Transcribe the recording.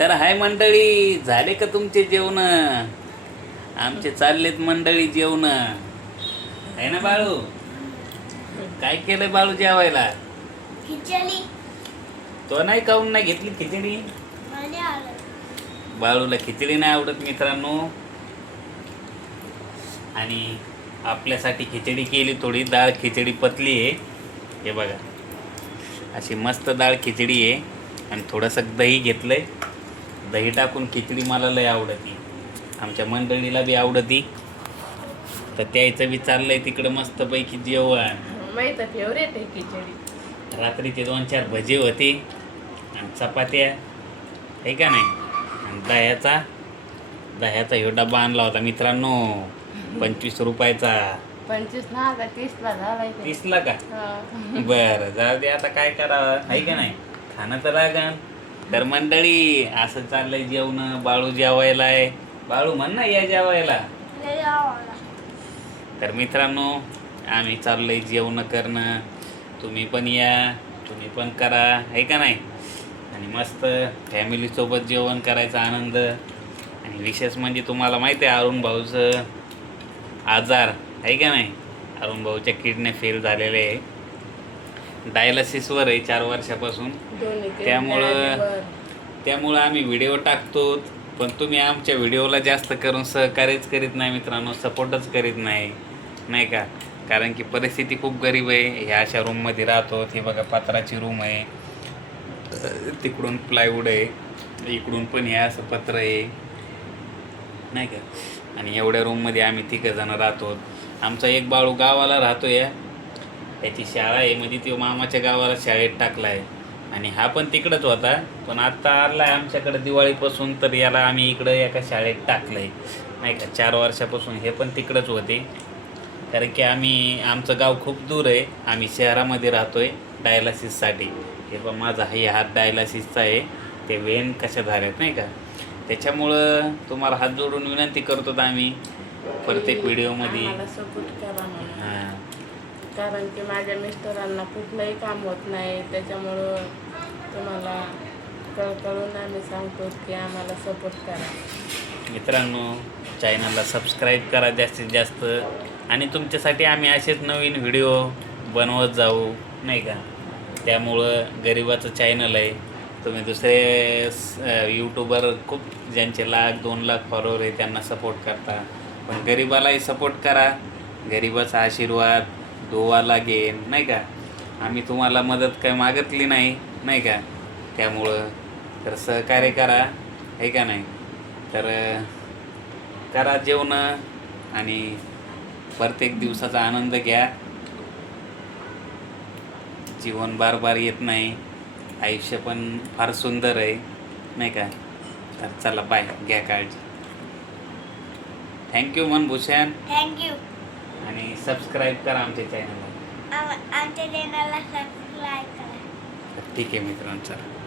तर हाय मंडळी, झाले का तुमचे जेवण? आमचे चाललेत मंडळी जेवण. आहे ना बाळू? काय केलंय बाळू जेवायला? खिचडी. तो नाही काऊन नाही घेतली खिचडी? मला आवडत. बाळूला खिचडी नाही आवडत मित्रांनो. आणि आपल्यासाठी खिचडी केली, थोडी डाळ खिचडी पतली आहे. हे बघा, अशी मस्त डाळ खिचडी आहे. आणि थोडंसं दही घेतलंय. दही टाकून खिचडी मला लय आवडती, आमच्या मंडळीला बी आवडती. तर त्याचं बी चाललंय तिकडं मस्तपैकी जेवण. माहित फेवरेट आहे खिचडी. रात्रीचे 2-4 भजे होते आणि चपात्या, आहे का नाही. आणि दह्याचा ह्यो डबा आणला होता मित्रांनो, 25 रुपयाचा. 25 ना, आता 30ला झालाय ते. 30ला का? हा. बरं, जाऊ दे, आता काय करावं, आहे का नाही. खाणं तर लागन. तर मंडळी असं चाललंय जेवण. बाळू जेवायला आहे. बाळू म्हण ना, या जेवायला. मला आवडत. तर मित्रांनो, आम्ही चाललोय जेवण करणं. तुम्ही पण या, तुम्ही पण करा, आहे का नाही. आणि मस्त फॅमिलीसोबत जेवण करायचा आनंद. आणि विशेष म्हणजे तुम्हाला माहिती आहे अरुण भाऊचं आजार, आहे का नाही. अरुण भाऊच्या किडनी फेल झालेले आहे, डायलिसिसवर आहे 4 वर्षापासून. दोन्ही ते त्यामुळं आम्ही व्हिडिओ टाकतो, पण तुम्ही आमच्या व्हिडिओला जास्त करून सहकार्यच करीत नाही मित्रांनो, सपोर्टच करीत नाही, नाही का. कारण की परिस्थिती खूप गरीब आहे. ह्या अशा रूममध्ये राहतो. ती बघा पत्राची रूम आहे, तिकडून प्लायवूड आहे, इकडून पण हे असं पत्र आहे, नाही का. आणि एवढ्या रूममध्ये आम्ही 3 जण राहतो. आमचा एक बाळू गावाला राहतो, त्याची शाळा आहे, म्हणजे तो मामाच्या गावाला शाळेत टाकला आहे. आणि हा पण तिकडंच होता, पण आत्ता आला आहे आमच्याकडे दिवाळीपासून. तर याला आम्ही इकडं एका शाळेत टाकलं आहे, नाही का. 4 वर्षापासून हे पण तिकडंच होते. कारण की आमचं गाव खूप दूर आहे. आम्ही शहरामध्ये राहतो आहे डायलासिससाठी. हे पण माझा हात डायलासिसचा आहे. ते वेन कशा झाल्यात, नाही का. त्याच्यामुळं तुम्हाला हात जोडून विनंती करतो आम्ही प्रत्येक व्हिडिओमध्ये. आम्हाला सपोर्ट करा म्हणून. हां, कारण की माझ्या मिस्टरांना कुठलंही काम होत नाही. त्याच्यामुळं तुम्हाला कळकळून आम्ही सांगतो की आम्हाला सपोर्ट करा. मित्रांनो, चॅनलला सबस्क्राईब करा जास्तीत जास्त. आणि तुमच्यासाठी आम्ही असेच नवीन व्हिडिओ बनवत जाऊ, नाही का. त्यामुळं गरिबाचं चॅनल आहे. तुम्ही दुसरे यूट्यूबर खूप ज्यांचे 1,00,000-2 लाख फॉलोअर आहे त्यांना सपोर्ट करता, पण गरिबालाही सपोर्ट करा. गरिबाचा आशीर्वाद दुआ लागेल, नाही का. आम्ही तुम्हाला मदत काही मागितली नाही, नाही का. त्यामुळं तर सहकार्य करा, आहे का नाही. तर करा जेवणं आणि प्रत्येक दिवसाचा आनंद घ्या. जीवन बार बार येत नाही, आयुष्य पण फार सुंदर आहे, नाही का. तर चला, बाय, घ्या काळजी. थँक्यू मनभूषण. थँक्यू. आणि सबस्क्राईब करा आमच्या चॅनलला. आमच्या चॅनलला सबस्क्राईब करा. ठीक आहे मित्रांनो, चला.